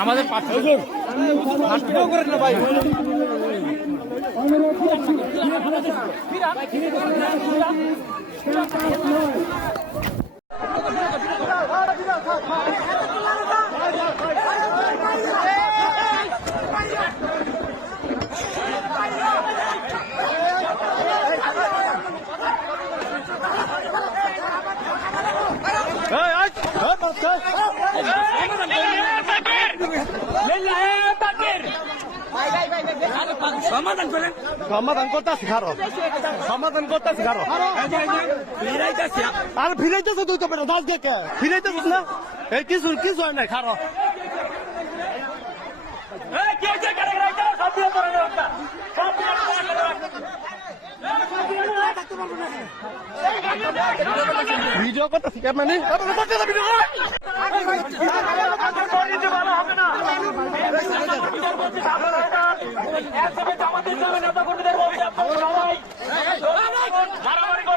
আমাদের করেন না ভাই। সমাধান করেন, সমাধান করতেছি খারো, সমাধান করতেছি খারো। আর ফিরাইতেছে তুই তো বেটা দাস কে ফিরাইতেছিস না? এই কিছু কিছু হয় নাই খারো। ভিডিও করতেছি মানে মারামারি